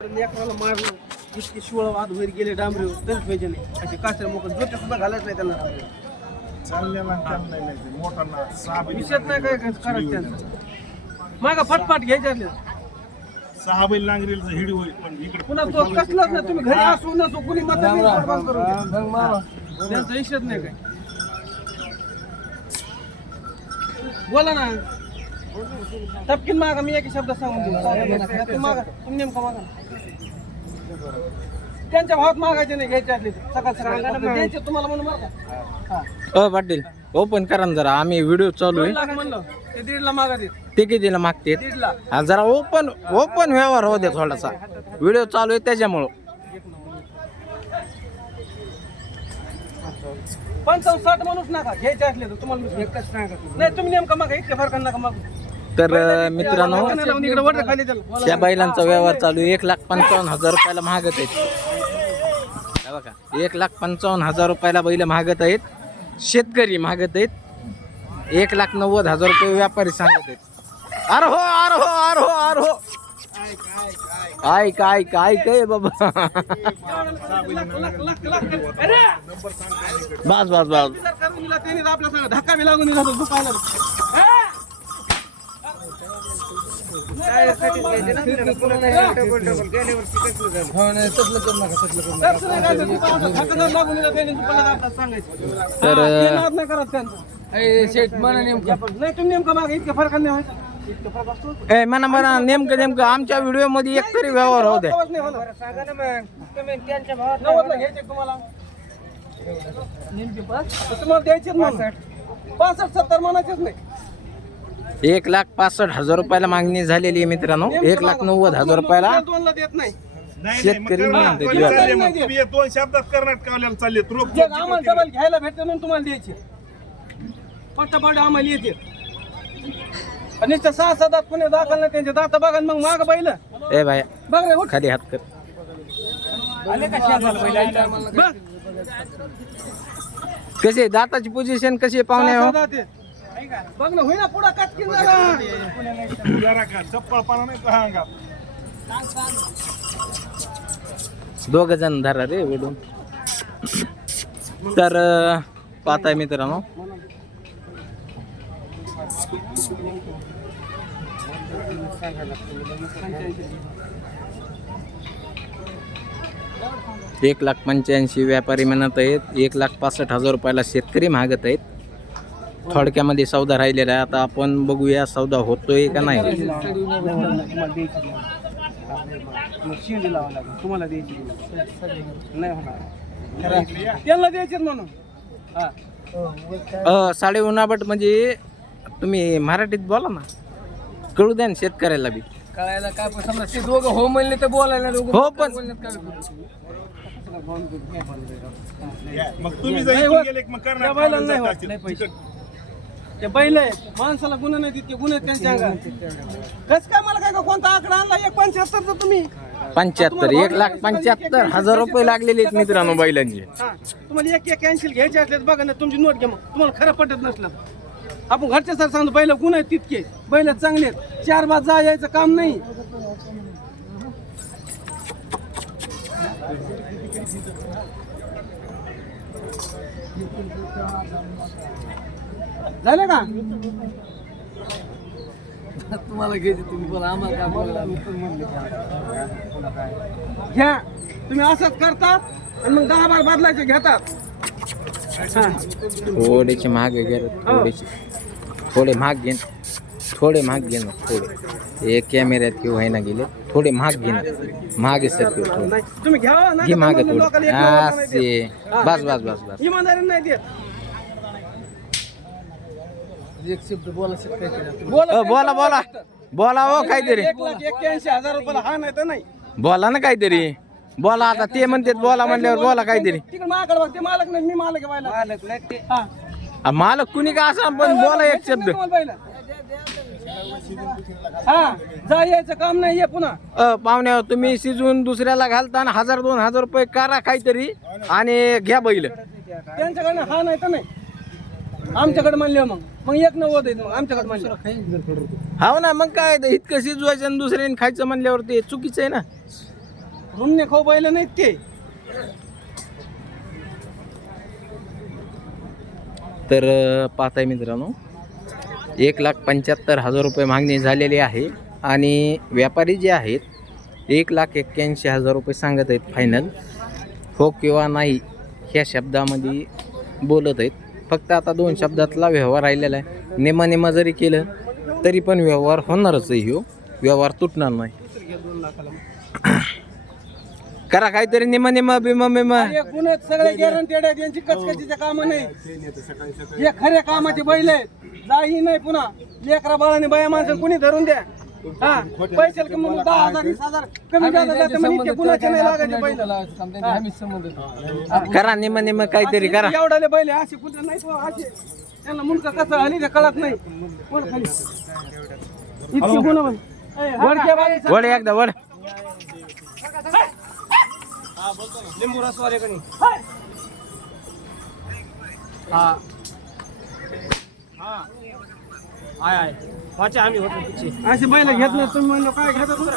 लेकराला मारलं इतके शिवळ वाद वर गेले डांबरे तरी पाहिजे नाही असे काचऱ्या मोकळ जोटे सुद्धा घालायच नाही त्यांना विषयच नाही काय करायचं त्यांचं मागा फटफट घ्यायचे सहा बैल नांगरीचा हिडी होईल पण इकडे पुन्हा तो कसलाच नाही तुम्ही घरी असू नसो कुणी मतदान करून त्यांचा विषयच नाही काय बोला ना तपकीन मागा मी एक शब्द सांगून देऊ मागा तुम्ही नेमकं मागा त्यांच्या भावात मागायचे नाही घ्यायचे सकाळ सकाळ द्यायचे तुम्हाला म्हणून मागा पाटील ओपन करा ना जरा आम्ही व्हिडिओ चालू आहे म्हणलं ते 1.5 ला मागा ते ते कितीला मागते 1.5 ला जरा ओपन व्यवहार होऊ दे थोडासा व्हिडिओ चालू आहे त्याच्यामुळं 55-60 माणूस नका घ्यायचे असले तर तुम्हाला एकच सांगा नाही तुम्ही नेमकं मागा इतक्या फरकांना नका मागू तर मित्रांनो इकडे वर खाली त्याला त्या बैलांचा व्यवहार चालू आहे 1,55,000 रुपयाला मागत आहेत हे बघा 1,55,000 रुपयाला बैल मागत आहेत शेतकरी मागत आहेत 1,90,000 रुपये व्यापारी सांगत आहेत अरे हो अरे हो अरे हो अरे हो काय काय काय काय बाबा बस बस बस आपला सांगा धक्का बी लागून दुखायला तर ए म्हणा म्हणा नेमकं आमच्या व्हिडिओ मध्ये एक तरी व्यवहार होऊ दे तुम्हाला द्यायचे 65-70 म्हणायचेच नाही 1,65,000 रुपयाला मागणी झालेली आहे मित्रांनो 1,90,000 रुपयाला देत नाही शेतकरी म्हणते तुम्ही दोन शब्दात कर्नाटकावाल्याला चालले जे आम्हाला डबल घ्यायला भेटते म्हणून तुम्हाला द्यायचे पट्टापाट आम्हाला येते आणि नुसतं 6-7 दात पुणे दाखल नाही त्यांचे दात बघा मग माग बैल ए भाई बघ रे उठ. खाली हात कर बघ. कसे दाताची पोझिशन कशी पाहुणे हो 6-7 दात आहे. बघ ना होईना पुढा काटकीन जरा का चप्पळपणा नाही तो हा दोघ जण धरा रे ओढून तर पाहताय मित्रांनो एक 1,85,000 व्यापारी म्हणत आहेत 1,65,000 रुपयाला शेतकरी मागत आहेत थोडक्यामध्ये सौदा राहिलेला आहे आता आपण बघूया सौदा होतोय का नाही तुम्हाला द्यायची नाही होणार त्यांना द्यायचे म्हणून साडे उन्हाबट म्हणजे तुम्ही मराठीत बोला ना कळू द्या ना शेतकऱ्याला बी कळायला काय पण समजा ते दोघं हो म्हणले तर बोलायला हो पण मग तुम्ही जर इथून गेले की मग कर्नाटक ते बैल आहे माणसाला गुन्हा नाही तितके गुन्हे त्यांच्या अंगात कस काय मला काय का कोणता आकडा आणला 1,75 तर तुम्ही 75 1,75,000 रुपये लागलेले आहेत मित्रांनो बैलांचे तुम्हाला 1,81 घ्यायचे असले बघा ना तुमची नोट घ्या मग तुम्हाला खरं पटत नसलं आपण घरच्या सर सांगतो बैल गुन्हे आहेत तितके बैल चांगले आहेत 4 बाज जा यायचं काम नाही झाले का तुम्हाला घ्यायचे तुम्ही बोला आम्हाला काय बोला घ्या तुम्ही असंच करतात आणि मग 10 बार बदलायचे घेतात थोडेसे महाग गेले थोडे महाग घेन थोडे महाग घेणं थोडे एक कॅमेऱ्यात किंवा आहे ना गेले थोडे महाग घेणं महाग सर तुम्ही घ्या घे महाग थोडे असे बस बस बस बस इमानदारी नाही देत एक शब्द बोला बोला बोला बोला हो काहीतरी 1,81,000 रुपयाला हा नाही तर नाही बोला ना काहीतरी बोला आता ते म्हणतात बोला म्हणल्यावर बोला काहीतरी तिकडे माझ्याकडे बघ ते मालक नाही मी मालक आहे मालक नाही ते हा मालक कुणी का असं पण बोला एक शब्द हा जा यायचं काम नाही आहे पुन्हा पाहुण्यावर तुम्ही शिजवून दुसऱ्याला घालता 1,000-2,000 रुपये करा काहीतरी आणि घ्या बैल त्यांच्याकडे हा नाही तर नाही आमच्याकडे म्हणले मग 1,90,000 मग आमच्याकडे म्हणले हो ना मग काय इतकं शिजवायचं आणि दुसऱ्याने खायचं म्हणल्यावर ते चुकीचं आहे ना रुमने खाऊ बैल नाहीत ते. तर पाहताय मित्रांनो 1,75,000 रुपये मागणी झालेली आहे आणि व्यापारी जे आहेत 1,81,000 रुपये सांगत आहेत फायनल. हो किंवा नाही ह्या शब्दामध्ये बोलत आहेत. फक्त आता 2 शब्दातला व्यवहार राहिलेला आहे. नेमा जरी केलं तरी पण व्यवहार होणारच आहे. ह्यो व्यवहार तुटणार नाही. करा काहीतरी निमा बिमा हे गुन्हे सगळे गॅरंटेड आहेत, यांची कचकचीचे काम नाही. हे खऱ्या कामाचे बैल आहेत. जाही नाही पुन्हा लेकरा बाळाने बाया माणसं कुणी धरून द्या. हा पैशाला कमी 10,000 20,000 कमी जातात म्हणजे गुन्ह्याचे नाही लागायचे बैल. करा निमा काहीतरी करा. एवढाले बैल आहे, असे कुठे नाही असे त्यांना मुलगा कसं आली ते कळत नाही. कोण खाली इतकी गुन्हा वड एकदा वड. लिंबू रसवाले कणी असे बैल घेत नाही तुम्ही म्हणलं काय घेता तुम्ही.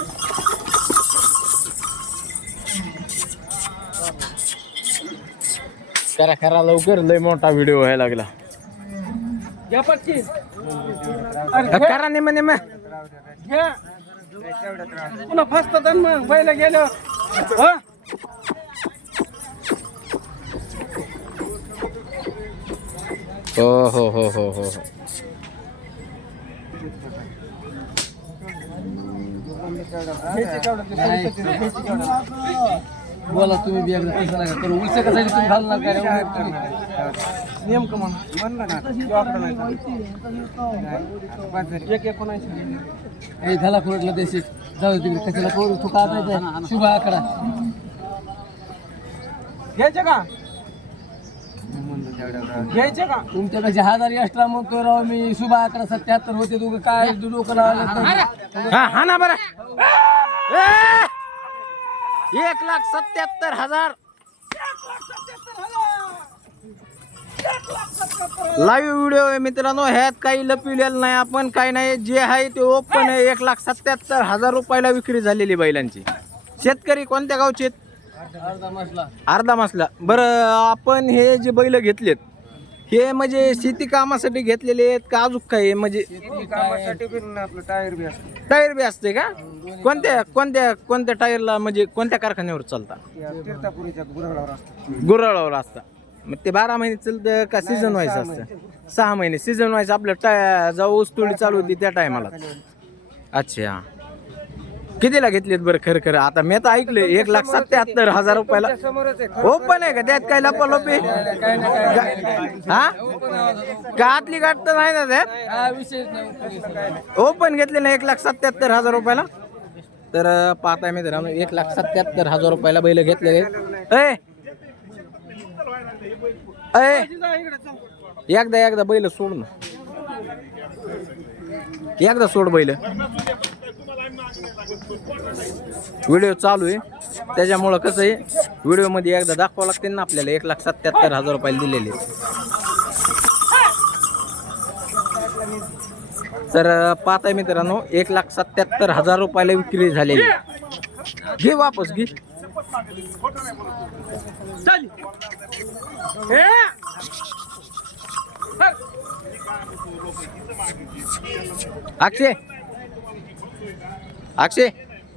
करा लवकर लय मोठा व्हिडिओ व्हायला लागला. घ्या पटकी करा निमा घ्या पुन्हा फसतात मग बैल गेल्यावर. हो. बोला तुम्ही बी एकदा कसं नका करू. उलसे कशाची तुम्ही घालणार काय नेमकं म्हणलं ना एक 19 झाला कोर्टला देशी जाऊ तिकडे कशाला करू. तू का शुभ आकडा घ्यायचे का घ्यायचे का तुमच्यापेक्षा 1000 एक्स्ट्रा म्हणतो राव मी. शुभ आकडा 77 होते. तू काय डोकं लावलं. हा ना बरं. 1,77,000 लाईव्ह व्हिडिओ आहे मित्रांनो. ह्यात काही लपविलेलं नाही आपण, काही नाही. जे आहे ते ओपन आहे. 1,77,000 रुपयाला विक्री झालेली बैलांची. शेतकरी कोणत्या गावचे आहेत? अर्धा मसला. बरं आपण हे जे बैल घेतलेत हे म्हणजे शेती कामासाठी घेतलेले आहेत का अजून काय म्हणजे टायर बी असते का? कोणत्या टायरला म्हणजे कोणत्या कारखान्यावर चालतात? गुराळावर असतात. मग ते 12 महिने चालतं का सीझन वाईज असतं? 6 महिने सीझन वाईज आपलं जेव्हा ऊस तोडी चालू होती त्या टायमाला. अच्छा कितीला घेतलेत बरं खरं? आता मी तर ऐकलं 1,77,000 रुपयाला. ओपन आहे का त्यात काय लपलोपी? हा का आतली गाठ तर नाही ना त्यात? ओपन घेतले ना 1,77,000 रुपयाला. तर पाहताय मित्रांनो 1,77,000 रुपयाला बैल घेतलेले. एकदा बैल सोड ना. एकदा सोड बैल. व्हिडिओ चालू आहे त्याच्यामुळं कसं आहे व्हिडिओमध्ये एकदा दाखवावं लागते ना आपल्याला. 1,77,000 रुपयाला दिलेले. तर पाहताय मित्रांनो 1,77,000 रुपयाला विक्री झालेली. घे वापस घे. अक्षय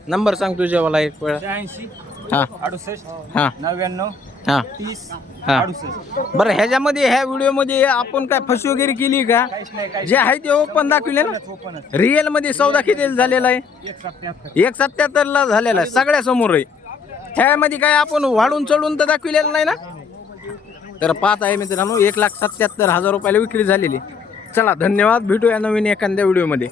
नंबर सांग तुझ्यावाला एक वेळा. 83 हां 68 हां 99 हां 30 हां 68. बरं ह्याच्यामध्ये ह्या व्हिडिओमध्ये आपण काय फसवी वगैरे केली का? जे आहे ते ओपन दाखविले ना. रिअल मध्ये सौदा किती झालेला आहे? 1,77,000 झालेला आहे सगळ्या समोर आहे. ह्यामध्ये काय आपण वाढून चढून तर दाखविलेलं नाही ना. तर पाहत आहे मित्रांनो 1,77,000 रुपयाला विक्री झालेली. चला धन्यवाद. भेटूया नवीन एखाद्या व्हिडिओमध्ये.